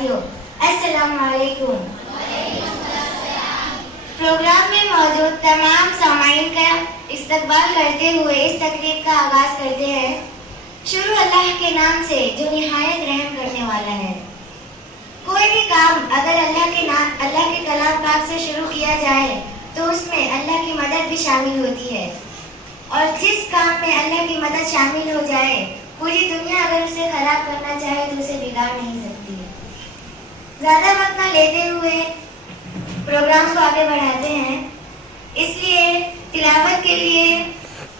साथियों, अस्सलाम वालेकुम। प्रोग्राम में मौजूद तमाम सामाईन का इस्तकबाल करते हुए इस तकरीब का आगाज करते हैं। शुरू अल्लाह के नाम से जो निहायत रहम करने वाला है। कोई भी काम अगर अल्लाह के कलाम पाक से शुरू किया जाए तो उसमें अल्लाह की मदद भी शामिल होती है, और जिस काम में अल्लाह की मदद शामिल हो जाए, पूरी दुनिया अगर उसे खराब करना चाहे तो उसे बिगाड़ नहीं सकती। ज्यादा वक्त न लेते हुए प्रोग्राम को आगे बढ़ाते हैं, इसलिए तिलावत के लिए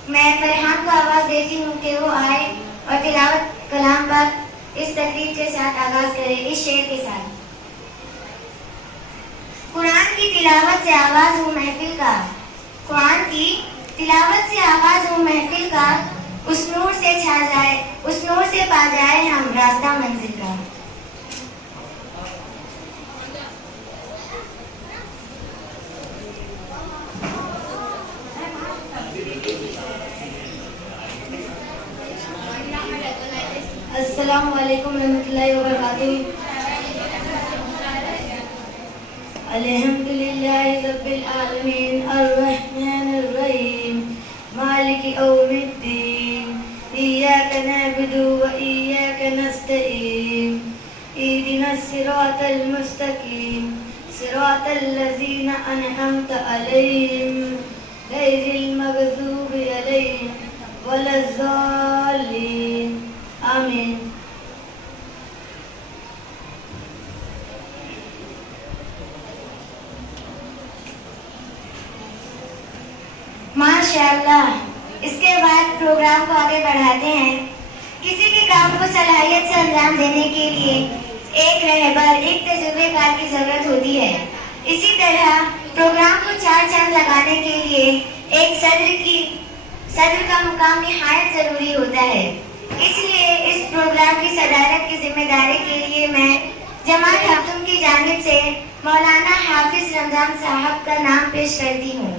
मैं फरहान को आवाज देती हूँ कि वो आए और तिलावत कलाम पर इस तकरीब के साथ आगाज करे इस शेर के साथ। कुरान की तिलावत से आवाज हो महफिल का, कुरान की तिलावत से आवाज हो महफिल का, उस नूर से छा जाए, उस नूर से पा जाए हम रास्ता मंजिल का। अस्सलामु अलैकुम रहमतुल्लाहि व बरकातुहू। अल्हम्दुलिल्लाहि रब्बिल आलमीन अर्रहमानिर रहीम मालिकि यौमिद्दीन इय्याका नअबुदु व इय्याका नस्तईन इहदिनस सिरातल मुस्तकीम सिरातल लज़ीना अनअमता अलैहिम गैरिल मग़ज़ूबि अलैहिम वलज़्ज़ालिन। आमीन। माशाअल्लाह। इसके बाद प्रोग्राम को आगे बढ़ाते हैं। किसी भी काम को सलाहियत से अंजाम देने के लिए एक रहबर, एक तजुर्बेकार की जरूरत होती है। इसी तरह प्रोग्राम को चार चांद लगाने के लिए एक सदर का मुकाम निहायत जरूरी होता है। इसलिए इस प्रोग्राम की सदारत की जिम्मेदारी के लिए मैं जमात हफ्तुम की जानिब से मौलाना हाफिज रमजान साहब का नाम पेश करती हूँ।